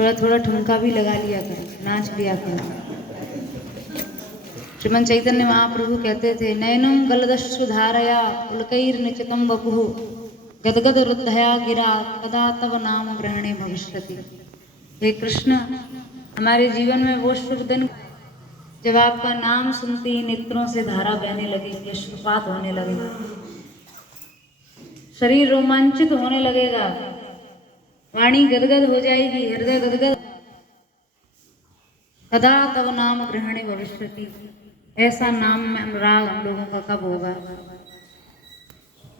थोड़ा थोड़ा ठुमका भी लगा लिया करो, नाच लिया करो। श्रीमन चैतन्य महाप्रभु कहते थे, नयनम गलदश्रु धारया पुलकैर्निचितं वपुः गदगद रुद्धया गिरा कदा तव नाम ग्रहणे भविष्यति। हे कृष्ण, हमारे जीवन में वो शुभ दिन जब आपका नाम सुनते ही नेत्रों से धारा बहने लगेगी, अश्रुपात होने लगेगा, शरीर रोमांचित होने लगेगा, वाणी गदगद हो जाएगी, हृदय गदगद। कदा तव नाम ग्रहणे भविष्यति, ऐसा नाम में अनुराग हम लोगों का कब होगा?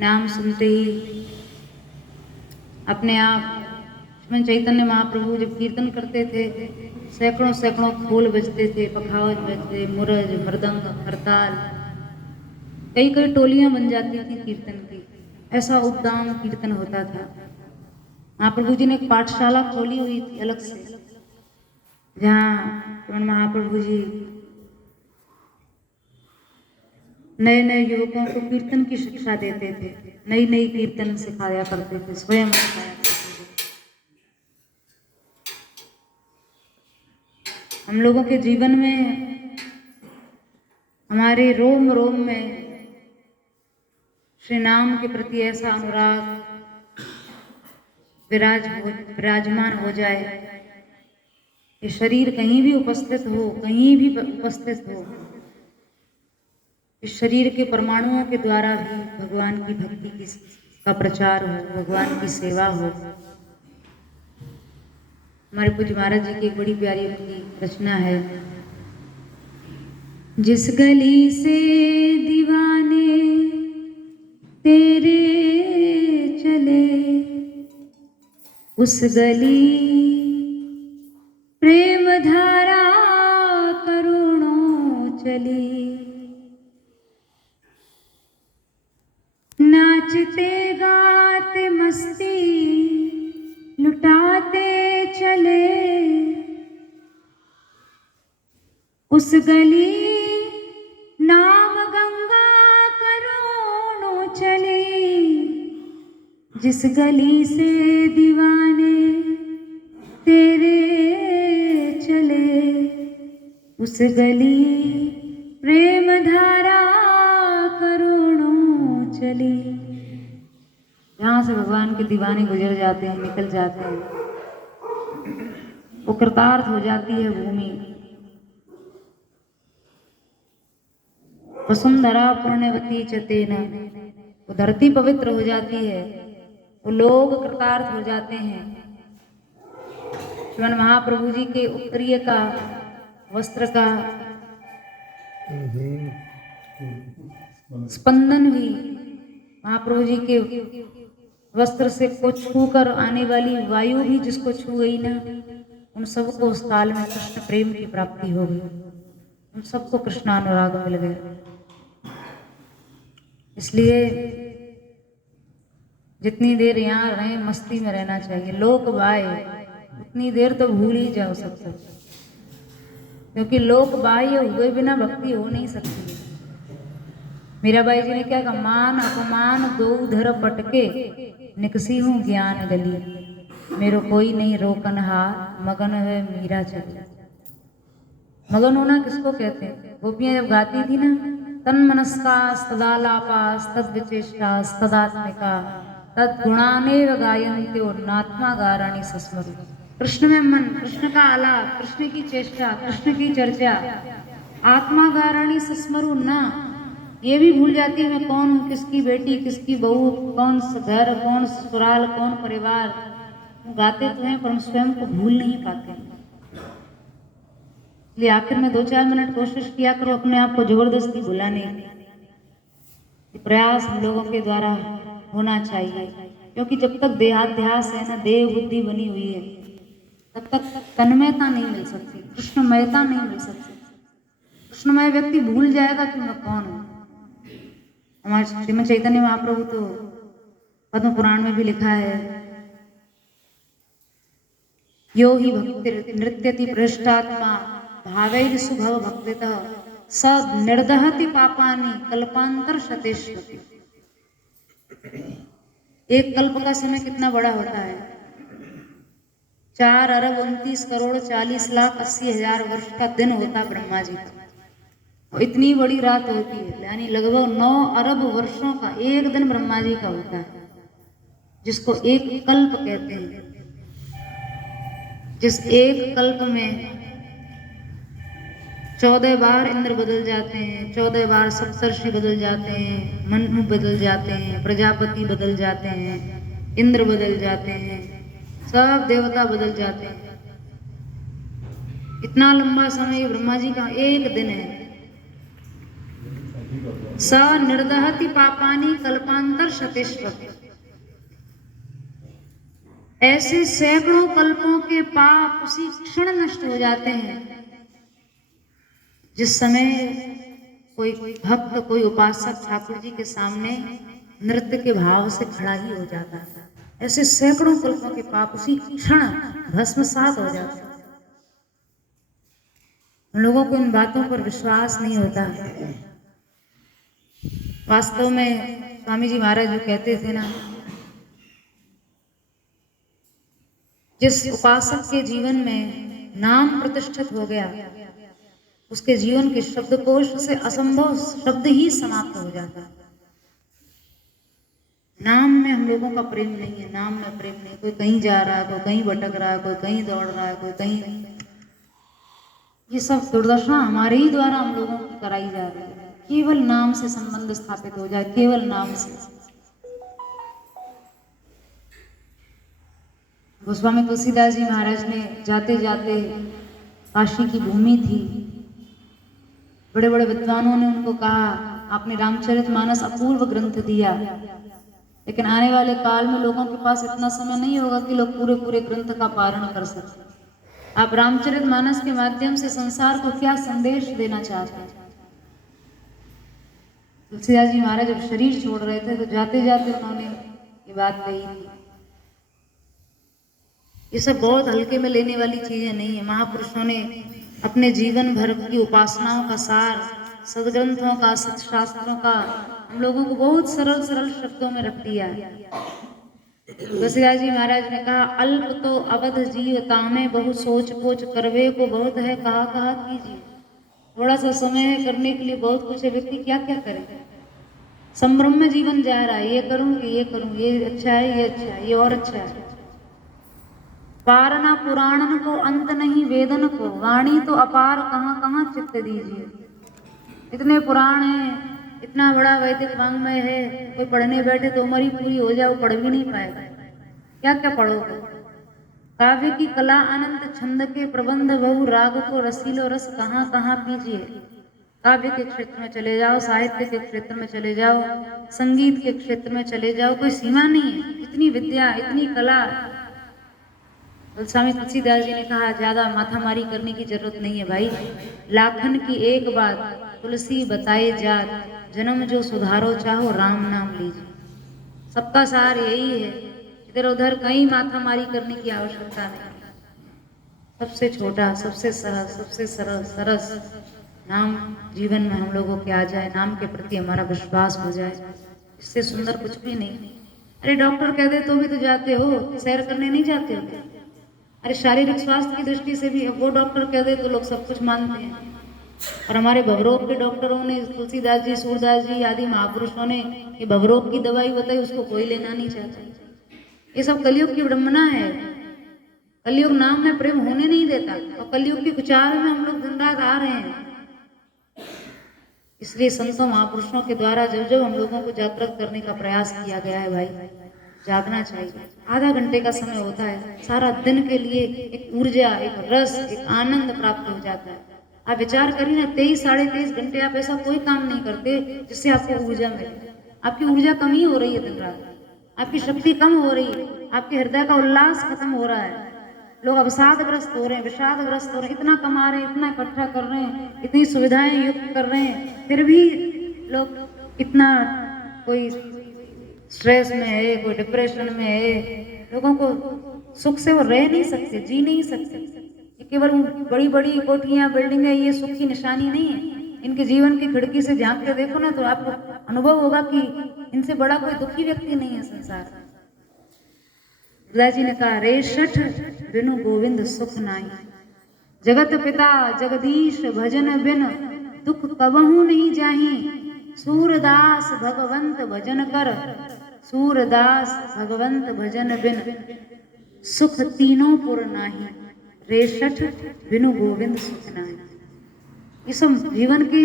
नाम सुनते ही अपने आप। श्रीमन चैतन्य महाप्रभु जब कीर्तन करते थे, सैकड़ों सैकड़ों खोल बजते थे, पखावज बजते, मुरज, मृदंग, करताल, कई कई टोलियां बन जाती थी कीर्तन की। ऐसा उद्दाम कीर्तन होता था। महाप्रभु जी ने एक पाठशाला खोली हुई थी अलग से, जहाँ श्रीमन महाप्रभु जी नए नए युवकों को कीर्तन की शिक्षा देते थे, नई नई कीर्तन सिखाया करते थे, स्वयं सिखाया करते थे। हम लोगों के जीवन में, हमारे रोम रोम में श्री नाम के प्रति ऐसा अनुराग विराजमान हो जाए कि शरीर कहीं भी उपस्थित हो, कहीं भी उपस्थित हो, इस शरीर के परमाणुओं के द्वारा भी भगवान की भक्ति का प्रचार हो, भगवान की सेवा हो। हमारे पूज्य महाराज जी की एक बड़ी प्यारी उनकी रचना है, जिस गली से दीवाने तेरे चले, उस गली प्रेम धारा करोड़ों चली, नाचते गाते मस्ती लुटाते चले, उस गली नाम गंगा करोड़ों चली, जिस गली से दीवाने तेरे चले, उस गली प्रेम धारा करोड़ों चली। जहाँ से भगवान के दीवाने गुजर जाते हैं, निकल जाते हैं, वो कृतार्थ हो जाती है भूमि। वसुंधरा पुण्यवती चतेना, वो धरती पवित्र हो जाती है, वो लोग कृतार्थ हो जाते हैं। श्रीमन महाप्रभु जी के उत्तरीय का वस्त्र का स्पंदन भी, महाप्रभु जी के वस्त्र से को छूकर आने वाली वायु भी जिसको छू गई ना, उन सबको उस काल में कृष्ण प्रेम की प्राप्ति हो गई, उन सबको कृष्णानुराग मिल गया। इसलिए जितनी देर यहाँ रहे मस्ती में रहना चाहिए। लोक बाह्य उतनी देर तो भूल ही जाओ सब कुछ, क्योंकि लोक बाह्य हुए बिना भक्ति हो नहीं सकती। मीराबाई जी ने क्या कहा, मान अपमान दो धर पटके, निकसी हूँ ज्ञान गली, मेरो कोई नहीं रोकन हार, मगन है मीरा चली। मगन होना किसको कहते हैं? गोपियां जब गाती थी ना, तन मनस्कास तदालापास तद विचेष्टास तदात्मिका तद गुणानेव गायन्त्यो नात्मा गाराणी सस्मरु। कृष्ण में मन, कृष्ण का आलाप, कृष्ण की चेष्टा, कृष्ण की चर्चा, आत्मा गाराणी सस्मरु ना, ये भी भूल जाती है मैं कौन हूँ, किसकी बेटी, किसकी बहू, कौन सा घर, कौन ससुराल, कौन परिवार। गाते तो हैं पर हम स्वयं को भूल नहीं पाते। इसलिए आखिर में 2-4 मिनट कोशिश किया करो अपने आप को जबरदस्ती भुलाने की। प्रयास हम लोगों के द्वारा होना चाहिए, क्योंकि जब तक देहाध्यास है ना, देह बुद्धि बनी हुई है, तब तक तन्मयता नहीं मिल सकती, कृष्णमयता नहीं मिल सकती। कृष्णमय व्यक्ति भूल जाएगा कि मैं कौन हूँ। हमारे श्रीमद चैतन्य महाप्रभु तो पद्म पुराण में भी लिखा है, यो ही भक्ति नृत्यति भ्रष्टात्मा भावैर सुभव भक्तितः स निर्दहति पापानि कल्पांतर शतेष्वति। एक कल्प का समय कितना बड़ा होता है। 4,29,40,80,000 वर्ष का दिन होता ब्रह्मा जी का, और इतनी बड़ी रात होती है, यानी लगभग 9 अरब वर्षों का एक दिन ब्रह्मा जी का होता है, जिसको एक कल्प कहते हैं। जिस एक कल्प में 14 बार इंद्र बदल जाते हैं, 14 बार सप्तर्षि बदल जाते हैं, मनु बदल जाते हैं, प्रजापति बदल जाते हैं, इंद्र बदल जाते हैं, सब देवता बदल जाते हैं। इतना लंबा समय ब्रह्मा जी का एक दिन है। स निर्दहति पापानि कल्पांतर शतेष्वत्, ऐसे सैकड़ों कल्पों के पाप उसी क्षण नष्ट हो जाते हैं जिस समय कोई भक्त, कोई उपासक ठाकुर जी के सामने नृत्य के भाव से खड़ा ही हो जाता है। ऐसे सैकड़ों कल्पों के पाप उसी क्षण भस्मसात हो जाते हैं। उन लोगों को इन बातों पर विश्वास नहीं होता। वास्तव में स्वामी जी महाराज जो कहते थे ना, जिस उपासक के जीवन में नाम प्रतिष्ठित हो गया, उसके जीवन के शब्दकोश से असंभव शब्द ही समाप्त हो जाता है। नाम में हम लोगों का प्रेम नहीं है, नाम में प्रेम नहीं। कोई कहीं जा रहा है, कोई कहीं भटक रहा है, कोई कहीं दौड़ रहा है, कोई कहीं। ये सब दुर्दशा हमारे ही द्वारा हम लोगों की कराई जा रही है। केवल नाम से संबंध स्थापित हो जाए, केवल नाम से। गोस्वामी तुलसीदास जी महाराज ने जाते जाते, काशी की भूमि थी, बड़े बड़े विद्वानों ने उनको कहा, आपने रामचरितमानस अपूर्व ग्रंथ दिया, लेकिन आने वाले काल में लोगों के पास इतना समय नहीं होगा कि लोग पूरे पूरे ग्रंथ का पारण कर सकें। आप रामचरितमानस के माध्यम से संसार को क्या संदेश देना चाहते हैं? तुलसीदास जी महाराज जब शरीर छोड़ रहे थे तो जाते जाते उन्होंने ये बात कही थी। ये सब बहुत हल्के में लेने वाली चीजें नहीं है। महापुरुषों ने अपने जीवन भर की उपासनाओं का सार, सदग्रंथों का, सत्शास्त्रों का हम लोगों को बहुत सरल सरल शब्दों में रख दिया है। तुलसीदास जी महाराज ने कहा, अल्प तो अवध जीवता में बहु सोच पोच करवे को बहुत है, कहा कहा कीजिए। थोड़ा सा समय है, करने के लिए बहुत कुछ है, व्यक्ति क्या क्या करे। संभ्रम में जीवन जा रहा है, ये करूं कि ये करूं, ये अच्छा है, ये अच्छा है, ये और अच्छा है। पारना पुराणन को अंत नहीं वेदन को, वाणी तो अपार कहाँ कहाँ चित्त दीजिए। इतने पुराण हैं, इतना बड़ा वैदिक वांग्मय है, कोई पढ़ने बैठे तो उम्र ही पूरी हो जाए, वो पढ़ भी नहीं पाएगा। क्या क्या पढ़ोगे? काव्य की कला अनंत, छंद के प्रबंध बहु, राग को रसीलो रस कहाँ कहाँ पीजिए। काव्य के क्षेत्र में चले जाओ, साहित्य के क्षेत्र में चले जाओ, संगीत के क्षेत्र में चले जाओ, कोई सीमा नहीं है। इतनी विद्या, इतनी कला। स्वामी तुलसीदास जी ने कहा, ज्यादा माथामारी करने की जरूरत नहीं है भाई। लाखन की एक बात तुलसी बताए जात, जन्म जो सुधारो चाहो राम नाम लीजिए। सबका सार यही है, इधर उधर कहीं माथामारी करने की आवश्यकता नहीं। सबसे छोटा, सबसे सहज, सबसे सरल सरस नाम जीवन में हम लोगों के आ जाए, नाम के प्रति हमारा विश्वास हो जाए, इससे सुंदर कुछ भी नहीं। अरे डॉक्टर कह दे तो भी तो जाते हो, सैर करने नहीं जाते हो? अरे शारीरिक स्वास्थ्य की दृष्टि से भी वो डॉक्टर कह दे तो लोग सब कुछ मानते हैं। और हमारे भवरोग के डॉक्टरों ने, तुलसीदास जी, सूरदास जी आदि महापुरुषों ने ये भवरोग की दवाई बताई, उसको कोई लेना नहीं चाहता। ये सब कलयुग की विडंबना है। कलयुग नाम में प्रेम होने नहीं देता, और कलयुग की कुचाल में हम लोग दिन रात आ रहे हैं। इसलिए संतों महापुरुषों के द्वारा जब जब हम लोगों को जागृत करने का प्रयास किया गया है, भाई जागना चाहिए। आधा घंटे का समय होता है, सारा दिन के लिए एक ऊर्जा, एक रस, एक आनंद प्राप्त हो जाता है। आप विचार करिए ना, 23 साढ़े 23 घंटे आप ऐसा कोई काम नहीं करते जिससे आपको ऊर्जा मिले। आपकी ऊर्जा कमी हो रही है दिन रात, आपकी शक्ति कम हो रही है, आपके हृदय का उल्लास खत्म हो रहा है। लोग अवसादग्रस्त हो रहे हैं, विषादग्रस्त हो रहे हैं, इतना कमा रहे हैं, इतना इकट्ठा कर रहे हैं, इतनी सुविधाएं युक्त कर रहे हैं, फिर भी लोग इतना कोई स्ट्रेस में है, कोई डिप्रेशन में है। लोगों को सुख से वो रह नहीं सकते, जी नहीं सकते। ये केवल बड़ी बड़ी कोठियां, बिल्डिंगें, ये सुख की निशानी नहीं है। इनके जीवन की खिड़की से झांक के देखो ना, तो आपको अनुभव होगा कि इनसे बड़ा कोई दुखी व्यक्ति नहीं है संसार में। तुलसीदास जी ने कहा, रे शठ बिनु गोविंद सुख नाई, जगत पिता जगदीश भजन बिन दुख कबहू नहीं जाही, सूरदास भगवंत भजन कर, सूरदास भगवंत भजन बिन सुख तीनों पुर नाही, रे शठ बिनु गोविंद सुख नाही। ये सब जीवन के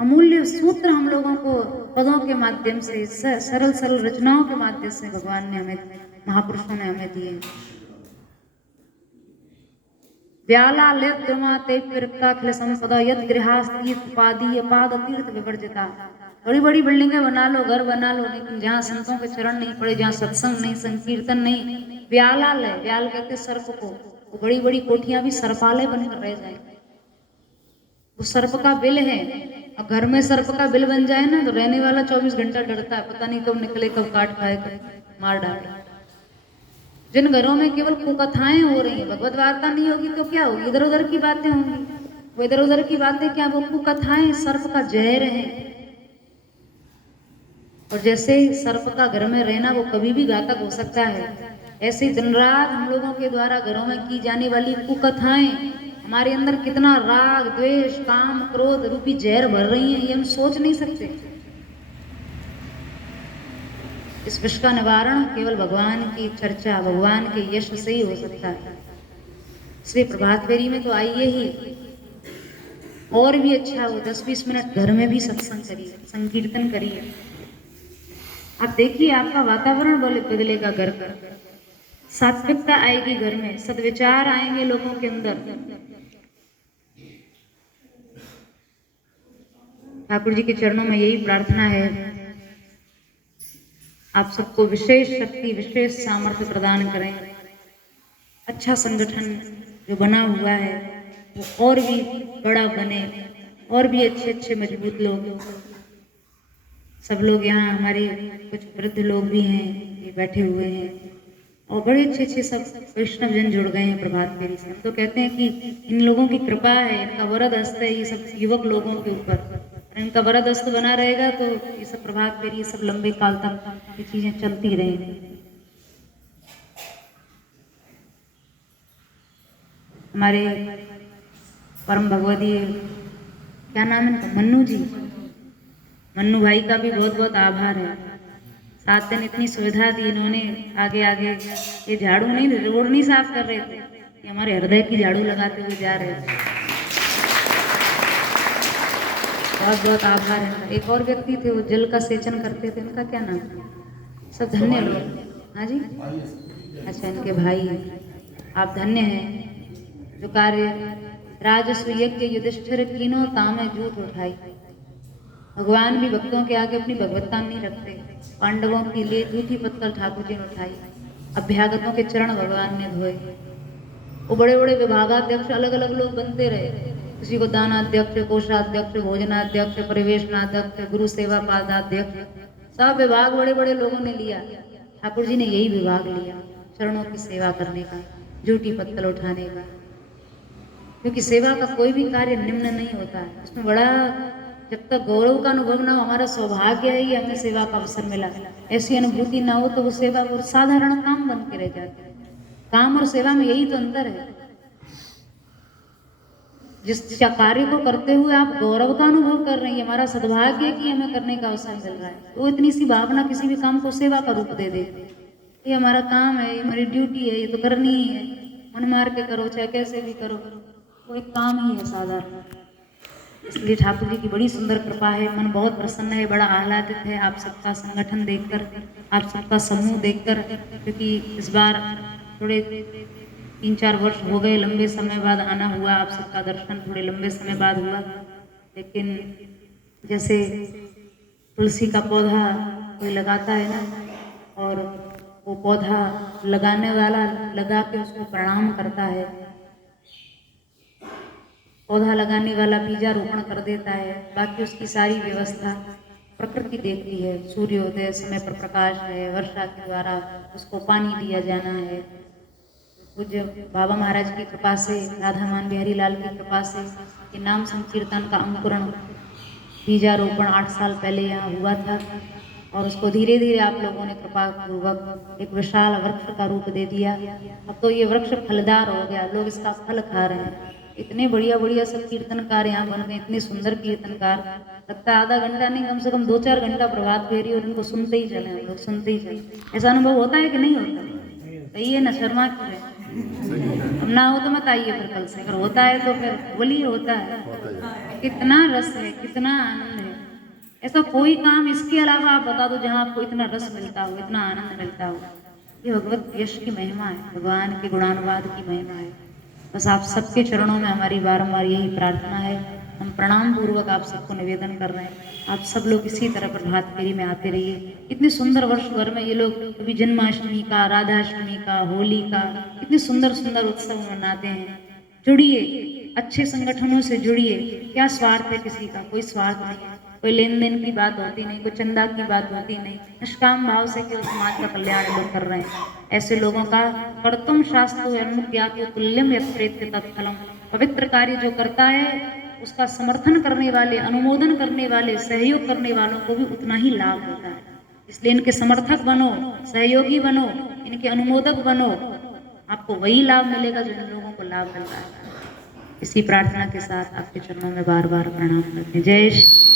अमूल्य सूत्र हम लोगों को पदों के माध्यम से, सरल सरल रचनाओं के माध्यम से भगवान ने हमें, महापुरुषों ने हमें दिए। व्याला लेते फिरता खिल संपदा यद गृहास्ती उपाधि अपाद तीर्थ विवर्जिता। बड़ी बड़ी बिल्डिंगें बना लो, घर बना लो, लेकिन जहाँ संतों के चरण नहीं पड़े, जहाँ सत्संग नहीं, संकीर्तन नहीं, व्याला ले, व्याल कहते सर्प को, वो बड़ी बड़ी कोठियां भी सर्पालय बनकर रह जाए। वो सर्प का बिल है। अब घर में सर्प का बिल बन जाए ना, तो रहने वाला 24 घंटा डरता है, पता नहीं कब निकले, कब काट खाए, कब मार डाले। जिन घरों में केवल कुकथाएं हो रही है, भगवत वार्ता नहीं होगी तो क्या होगी, इधर उधर की बातें होंगी। वो इधर उधर की बातें क्या, वो कुकथाएं सर्प का जहर है। और जैसे सर्प का घर में रहना वो कभी भी घातक हो सकता है, ऐसे दिन रात हम लोगों के द्वारा घरों में की जाने वाली कुकथाएं हमारे अंदर कितना राग द्वेष काम क्रोध रूपी जहर भर रही हैं, ये हम सोच नहीं सकते। इस विष का निवारण केवल भगवान की चर्चा, भगवान के यश से ही हो सकता है। इसलिए प्रभात फेरी में तो आइए ही, और भी अच्छा हो 10-20 मिनट घर में भी सत्संग करिए, संकीर्तन करिए। आप देखिए आपका वातावरण बदलेगा, घर का सात्विकता आएगी, घर में सद्विचार आएंगे लोगों के अंदर। ठाकुर जी के चरणों में यही प्रार्थना है, आप सबको विशेष शक्ति, विशेष सामर्थ्य प्रदान करें। अच्छा संगठन जो बना हुआ है वो और भी बड़ा बने, और भी अच्छे अच्छे मजबूत लोग, सब लोग यहाँ हमारे कुछ वृद्ध लोग भी हैं, ये बैठे हुए हैं, और बड़े अच्छे अच्छे सब वैष्णव जन जुड़ गए हैं प्रभात फेरी से। हम तो कहते हैं कि इन लोगों की कृपा है, इनका वरद हस्त है ये सब युवक लोगों के ऊपर, इनका वरद हस्त बना रहेगा तो ये सब प्रभात फेरी, ये सब लंबे काल तक ये चीजें चलती रहेंगी। हमारे परम भगवती, क्या नाम है इनका, मन्नू जी, मन्नू भाई का भी बहुत बहुत आभार है। 7 दिन इतनी सुविधा दी इन्होंने, आगे आगे ये झाड़ू नहीं, रोड नहीं साफ कर रहे थे, ये हमारे हृदय की झाड़ू लगाते हुए जा रहे थे। बहुत बहुत आभार है। एक और व्यक्ति थे, वो जल का सेचन करते थे, उनका क्या नाम, सब धन्य लोग। हाँ जी, अच्छा, इनके भाई, आप धन्य हैं। जो कार्य राजस्व यज्ञ युधिष्ठिर कीनो तामे जूठ उठाई, भगवान भी भक्तों के आगे अपनी भगवत्ता नहीं रखते। पांडवों के लिए जूठी पत्तल ठाकुर जी ने उठाई, अभ्यागतों के चरण भगवान ने धोए। वो बड़े बड़े विभागाध्यक्ष अलग अलग लोग बनते रहे, किसी को दानाध्यक्ष, कोषाध्यक्ष, भोजनाध्यक्ष, परिवेशनाध्यक्ष, गुरु सेवा पादाध्यक्ष, सब विभाग बड़े बड़े लोगों ने लिया। ठाकुर जी ने यही विभाग लिया, चरणों की सेवा करने का, जूठी पत्तल उठाने का। क्योंकि सेवा का कोई भी कार्य निम्न नहीं होता है, उसमें बड़ा, जब तक गौरव का अनुभव ना हो, हमारा सौभाग्य है ही हमें सेवा का अवसर मिला, ऐसी अनुभूति ना हो तो वो सेवा वो साधारण काम बन के रह जाती है। काम और सेवा में यही तो अंतर है। जिस कार्य को करते हुए आप गौरव का अनुभव कर रही है, हमारा सद्भाग्य है कि हमें करने का अवसर मिल रहा है, तो इतनी सी भावना किसी भी काम को सेवा का रूप दे दे, ये हमारा काम है, ये हमारी ड्यूटी है, ये तो करनी ही है, मन मार के करो चाहे कैसे भी करो, वो एक काम ही है साधारण। इसलिए ठाकुर जी की बड़ी सुंदर कृपा है, मन बहुत प्रसन्न है, बड़ा आह्लादित है आप सबका संगठन देखकर, आप सबका समूह देखकर। क्योंकि इस बार थोड़े 3-4 वर्ष हो गए, लंबे समय बाद आना हुआ, आप सबका दर्शन थोड़े लंबे समय बाद हुआ। लेकिन जैसे तुलसी का पौधा कोई लगाता है ना, और वो पौधा लगाने वाला लगा के उसको प्रणाम करता है, पौधा लगाने वाला बीजारोपण कर देता है, बाकी उसकी सारी व्यवस्था प्रकृति देखती है। सूर्योदय समय पर प्रकाश है, वर्षा के द्वारा उसको पानी दिया जाना है। पूज्य बाबा महाराज की कृपा से, राधा मान बिहारी लाल की कृपा से ये नाम संकीर्तन का अंकुरण, बीजारोपण 8 साल पहले यहाँ हुआ था। और उसको धीरे धीरे आप लोगों ने कृपा पूर्वक एक विशाल वृक्ष का रूप दे दिया। अब तो ये वृक्ष फलदार हो गया, लोग इसका फल खा रहे हैं। इतने बढ़िया बढ़िया सब कीर्तनकार यहाँ बन गए, इतने सुंदर कीर्तनकार, लगता है आधा घंटा नहीं कम से कम 2-4 घंटा प्रभात फेरी और इनको सुनते ही चले, हम लोग सुनते ही चले। ऐसा अनुभव होता है कि नहीं होता? कहिए ना, शर्मा क्यों है? अब ना हो तो मत आइए फिर कल से, अगर होता है तो फिर बोलिए होता है। कितना रस है, कितना आनंद है। ऐसा कोई काम इसके अलावा आप बता दो जहाँ आपको इतना रस मिलता हो, इतना आनंद मिलता हो। ये भगवत यश की महिमा है, भगवान के गुणानुवाद की महिमा है। बस आप सबके चरणों में हमारी बारंबार यही प्रार्थना है। हम प्रणाम पूर्वक आप सबको निवेदन कर रहे हैं, आप सब लोग इसी तरह प्रभात फेरी में आते रहिए। इतने सुंदर वर्ष भर में ये लोग कभी जन्माष्टमी का, राधाष्टमी का, होली का, इतने सुंदर सुंदर उत्सव मनाते हैं। जुड़िए, अच्छे संगठनों से जुड़िए। क्या स्वार्थ है किसी का? कोई स्वार्थ नहीं है, कोई लेन देन की बात होती नहीं, कोई चंदा की बात होती नहीं। निष्काम भाव से केवल समाज का कल्याण लोग कर रहे हैं। ऐसे लोगों का कर्तुम शास्त्रो तुल्यम यत् प्रेत्य तत्फलम, पवित्र कार्य जो करता है उसका समर्थन करने वाले, अनुमोदन करने वाले, सहयोग करने वालों को भी उतना ही लाभ होता है। इसलिए इनके समर्थक बनो, सहयोगी बनो, इनके अनुमोदक बनो, आपको वही लाभ मिलेगा जो इन लोगों को लाभ मिल रहा है। इसी प्रार्थना के साथ आपके चरणों में बार बार प्रणाम करते हैं। जय श्री